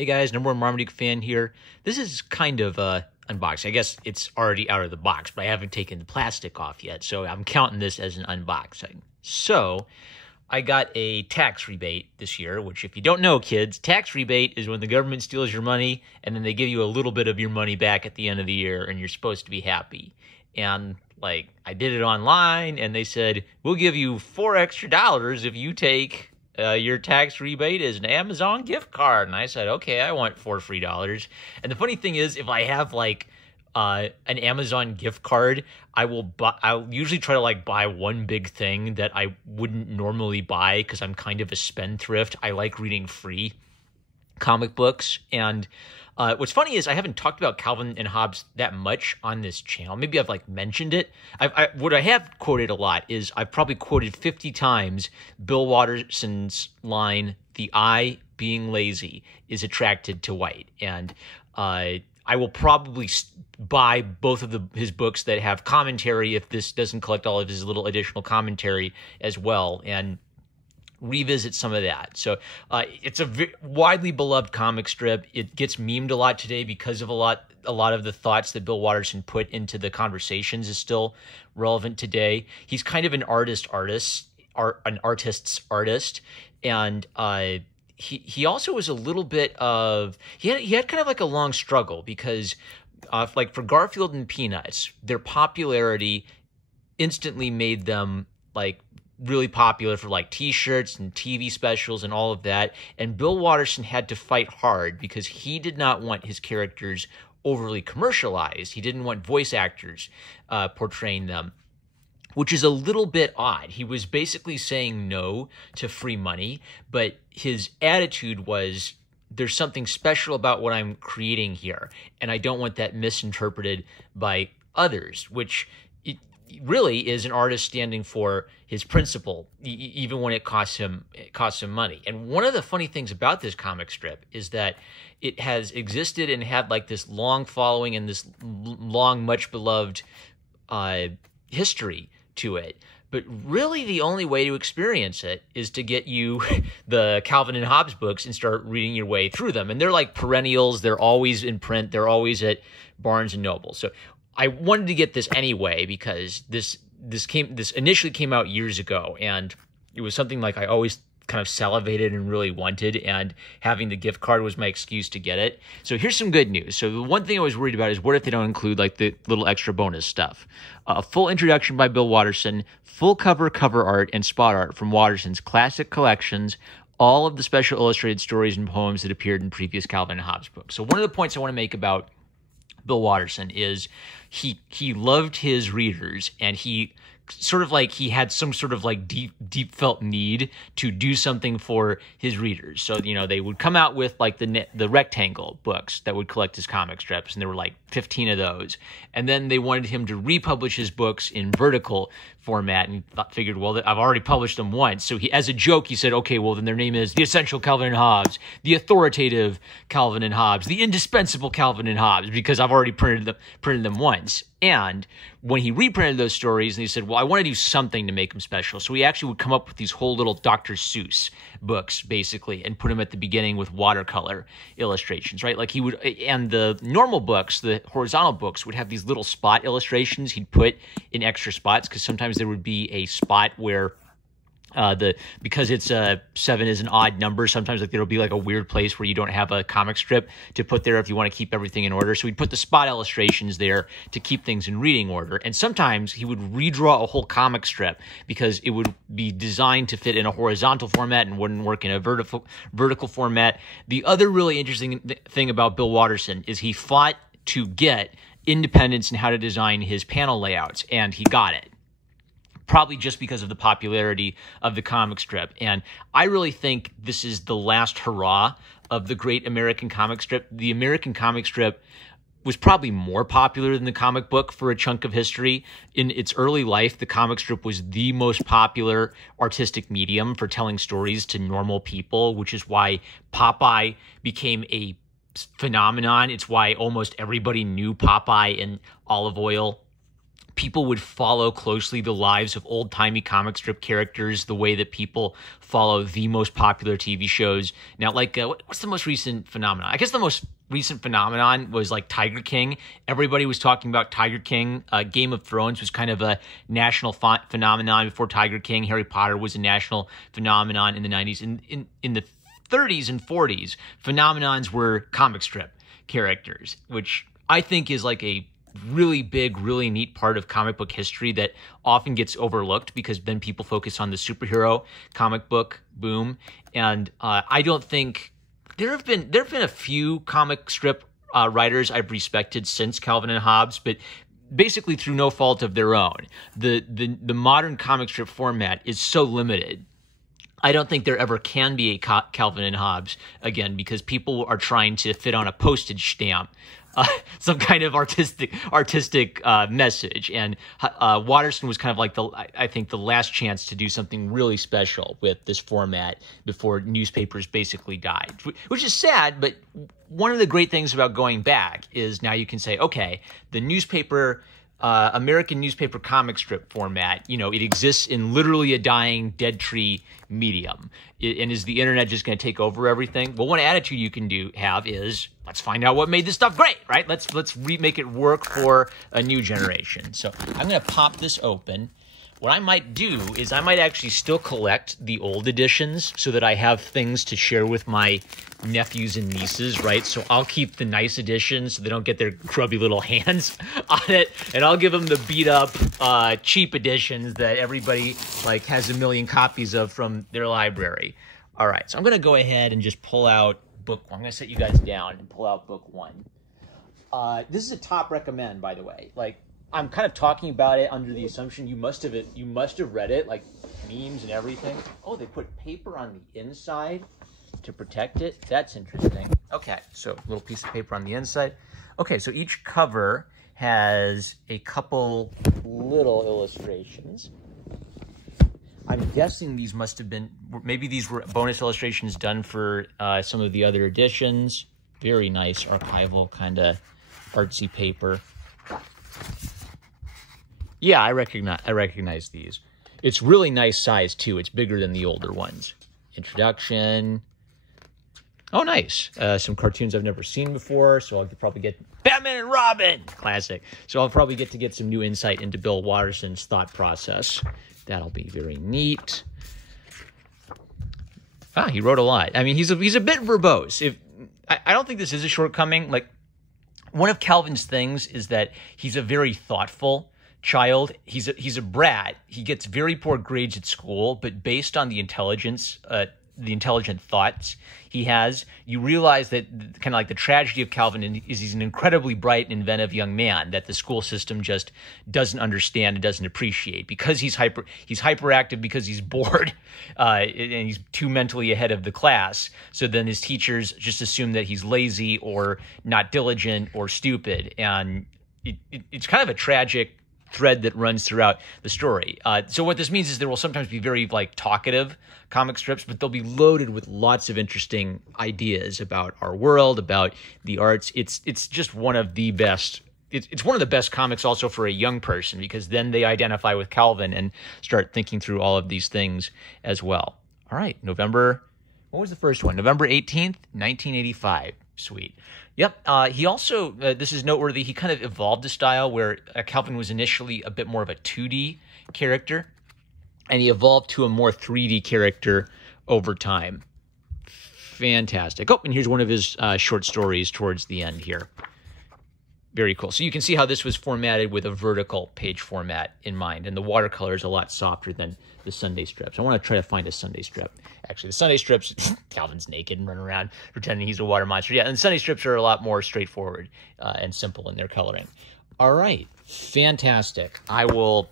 Hey guys, number one Marmaduke fan here. This is kind of unboxing. I guess it's already out of the box, but I haven't taken the plastic off yet, so I'm counting this as an unboxing. So, I got a tax rebate this year, which if you don't know, kids, tax rebate is when the government steals your money, and then they give you a little bit of your money back at the end of the year, and you're supposed to be happy. And, I did it online, and they said, we'll give you $4 extra if you take your tax rebate as an Amazon gift card. And I said, okay, I want $4 free. And the funny thing is, if I have an Amazon gift card, I'll usually try to buy one big thing that I wouldn't normally buy because I'm kind of a spendthrift. I like reading free comic books. And what's funny is I haven't talked about Calvin and Hobbes that much on this channel. Maybe I've mentioned it. What I have quoted a lot is I've probably quoted 50 times Bill Watterson's line, "The eye, being lazy, is attracted to white." And I will probably buy both of his books that have commentary if this doesn't collect all of his little additional commentary as well, and revisit some of that. So it's a widely beloved comic strip. It gets memed a lot today because of a lot of the thoughts that Bill Watterson put into the conversations is still relevant today. He's kind of an artist's artist, and he also was a little bit of he had kind of a long struggle because for Garfield and Peanuts, their popularity instantly made them really popular for t-shirts and TV specials and all of that. And Bill Watterson had to fight hard because he did not want his characters overly commercialized. He didn't want voice actors portraying them, which is a little bit odd. He was basically saying no to free money, but his attitude was, there's something special about what I'm creating here, and I don't want that misinterpreted by others, which really is an artist standing for his principle, even when it costs him money. And one of the funny things about this comic strip is that it has existed and had this long following and this long, much beloved history to it. But really the only way to experience it is to get you the Calvin and Hobbes books and start reading your way through them. And they're perennials. They're always in print. They're always at Barnes & Noble. So I wanted to get this anyway because this initially came out years ago, and it was something I always kind of salivated and really wanted, and having the gift card was my excuse to get it. So here's some good news. So the one thing I was worried about is what if they don't include the little extra bonus stuff. A full introduction by Bill Watterson, full cover art, and spot art from Watterson's classic collections, all of the special illustrated stories and poems that appeared in previous Calvin and Hobbes books. So one of the points I want to make about Bill Watterson is he loved his readers, and he sort of he had some sort of deep felt need to do something for his readers. So they would come out with the rectangle books that would collect his comic strips, and there were 15 of those, and then they wanted him to republish his books in vertical format, and he figured, well, I've already published them once. So he, as a joke, he said, okay, well then their name is the Essential Calvin and Hobbes, the Authoritative Calvin and Hobbes, the Indispensable Calvin and Hobbes, because I've already printed them once. And when he reprinted those stories, and he said, well, I want to do something to make them special. So he actually would come up with these whole little Dr. Seuss books, basically, and put them at the beginning with watercolor illustrations, right? He would, and the normal books, the horizontal books, would have these little spot illustrations he'd put in extra spots, because sometimes there would be a spot where because it's 7 is an odd number, sometimes there'll be a weird place where you don't have a comic strip to put there if you want to keep everything in order. So we'd put the spot illustrations there to keep things in reading order. And sometimes he would redraw a whole comic strip because it would be designed to fit in a horizontal format and wouldn't work in a vertical format. The other really interesting thing about Bill Watterson is he fought to get independence in how to design his panel layouts, and he got it. Probably just because of the popularity of the comic strip. And I really think this is the last hurrah of the great American comic strip. The American comic strip was probably more popular than the comic book for a chunk of history. In its early life, the comic strip was the most popular artistic medium for telling stories to normal people, which is why Popeye became a phenomenon. It's why almost everybody knew Popeye and Olive Oyl people would follow closely the lives of old-timey comic strip characters the way that people follow the most popular TV shows. Now, like, what's the most recent phenomenon? I guess the most recent phenomenon was like Tiger King. Everybody was talking about Tiger King. Game of Thrones was kind of a national phenomenon before Tiger King. Harry Potter was a national phenomenon in the 90s. In the 30s and 40s, phenomenons were comic strip characters, which I think is like a really big, really neat part of comic book history that often gets overlooked because then people focus on the superhero comic book boom. And I don't think there have been a few comic strip writers I've respected since Calvin and Hobbes, but basically through no fault of their own. The modern comic strip format is so limited. I don't think there ever can be a Calvin and Hobbes again because people are trying to fit on a postage stamp some kind of artistic message. And Watterson was kind of like I think the last chance to do something really special with this format before newspapers basically died, which is sad. But one of the great things about going back is now you can say, okay, the newspaper, American newspaper comic strip format, it exists in literally a dying dead tree medium. And is the internet just going to take over everything? Well, one attitude you can have is, let's find out what made this stuff great, right? Let's make it work for a new generation. So I'm going to pop this open. What I might do is I might actually still collect the old editions so that I have things to share with my nephews and nieces, right? So I'll keep the nice editions so they don't get their grubby little hands on it, and I'll give them the beat-up, cheap editions that everybody like has a million copies of from their library. All right, so I'm going to go ahead and just pull out book one. I'm going to set you guys down and pull out book one. This is a top recommend, by the way. Like, I'm kind of talking about it under the assumption you must have read it, like memes and everything. Oh, they put paper on the inside to protect it. That's interesting. Okay, so a little piece of paper on the inside. Okay, so each cover has a couple little illustrations. I'm guessing these must have been, maybe these were bonus illustrations done for some of the other editions. Very nice archival kind of artsy paper. Yeah, I recognize these. It's really nice size, too. It's bigger than the older ones. Introduction. Oh, nice. Some cartoons I've never seen before, so I'll probably get Batman and Robin! Classic. So I'll probably get some new insight into Bill Watterson's thought process. That'll be very neat. He wrote a lot. I mean, he's a bit verbose. I don't think this is a shortcoming. Like, one of Calvin's things is that he's a very thoughtful child. He's a brat. He gets very poor grades at school, but based on the intelligent thoughts he has, you realize that kind of like the tragedy of Calvin is he's an incredibly bright and inventive young man that the school system just doesn't understand and doesn't appreciate because he's hyperactive because he's bored and he's too mentally ahead of the class. So then his teachers just assume that he's lazy or not diligent or stupid, and it's kind of a tragic thread that runs throughout the story. So what this means is there will sometimes be very talkative comic strips, but they'll be loaded with lots of interesting ideas about our world, about the arts. It's just one of the best. It's one of the best comics also for a young person because then they identify with Calvin and start thinking through all of these things as well. All right, November. What was the first one? November 18th, 1985. Sweet. Yep. He also, this is noteworthy, he kind of evolved a style where Calvin was initially a bit more of a 2D character, and he evolved to a more 3D character over time. Fantastic. Oh, and here's one of his short stories towards the end here. Very cool. So you can see how this was formatted with a vertical page format in mind, and the watercolor is a lot softer than the Sunday strips. I want to try to find a Sunday strip. Actually, the Sunday strips, Calvin's naked and running around pretending he's a water monster. Yeah, and the Sunday strips are a lot more straightforward and simple in their coloring. All right, fantastic. I will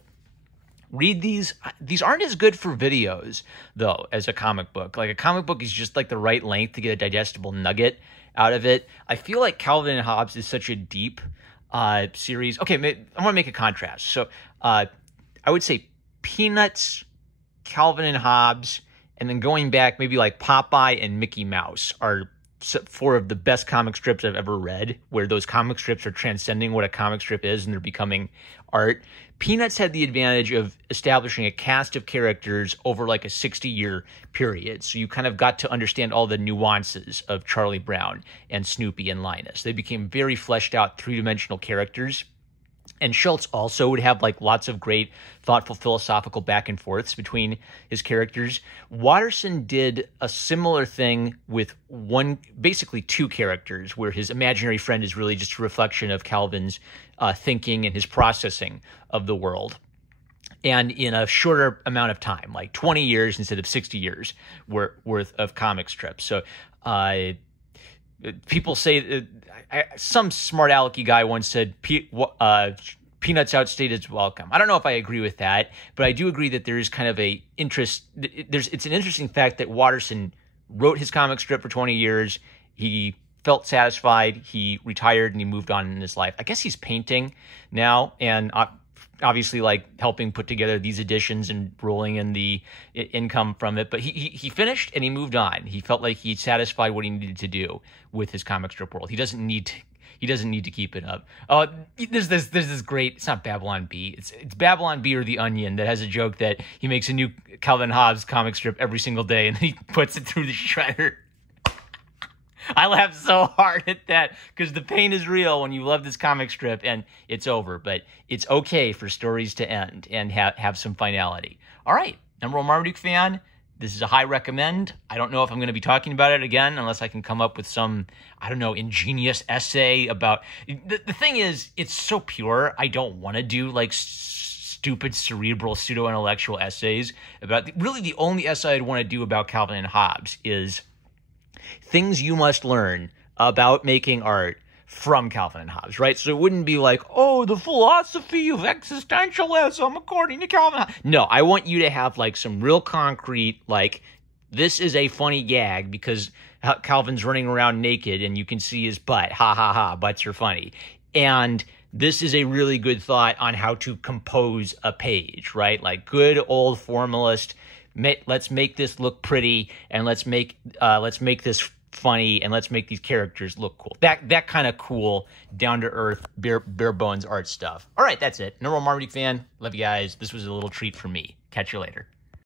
read these. These aren't as good for videos, though, as a comic book. Like, a comic book is just like the right length to get a digestible nugget out of it. I feel like Calvin and Hobbes is such a deep series. Okay, I want to make a contrast. So I would say Peanuts, Calvin and Hobbes, and then going back, maybe like Popeye and Mickey Mouse are four of the best comic strips I've ever read, where those comic strips are transcending what a comic strip is and they're becoming art. Peanuts had the advantage of establishing a cast of characters over like a 60-year period. So you kind of got to understand all the nuances of Charlie Brown and Snoopy and Linus. They became very fleshed out three-dimensional characters. And Schultz also would have like lots of great, thoughtful, philosophical back and forths between his characters. Watterson did a similar thing with basically two characters, where his imaginary friend is really just a reflection of Calvin's thinking and his processing of the world. And in a shorter amount of time, like 20 years instead of 60 years worth of comic strips. So people say, some smart alecky guy once said, Peanuts outstayed its welcome. I don't know if I agree with that, but I do agree that there is kind of a interest. It's an interesting fact that Watterson wrote his comic strip for 20 years. He felt satisfied. He retired and he moved on in his life. I guess he's painting now, and obviously like helping put together these editions and rolling in the income from it. But he finished and he moved on. He felt like he satisfied what he needed to do with his comic strip world. He doesn't need to keep it up. There's this great, it's not Babylon Bee. It's Babylon Bee or The Onion that has a joke that he makes a new Calvin Hobbes comic strip every single day and then he puts it through the shredder. I laughed so hard at that because the pain is real when you love this comic strip and it's over. But it's okay for stories to end and have some finality. All right, number one Marmaduke fan, this is a high recommend. I don't know if I'm going to be talking about it again unless I can come up with some, I don't know, ingenious essay about... The thing is, it's so pure. I don't want to do like stupid, cerebral, pseudo-intellectual essays about... Really, the only essay I'd want to do about Calvin and Hobbes is things you must learn about making art from Calvin and Hobbes, right? So it wouldn't be like, oh, the philosophy of existentialism according to Calvin. No, I want you to have like some real concrete, like, this is a funny gag because Calvin's running around naked and you can see his butt. Ha ha ha, butts are funny. And this is a really good thought on how to compose a page, right? Like good old formalist, let's make this look pretty and let's make this funny and let's make these characters look cool. That kind of cool, down to earth, bare bones art stuff. All right, that's it. Number one Marmaduke fan. Love you guys. This was a little treat for me. Catch you later.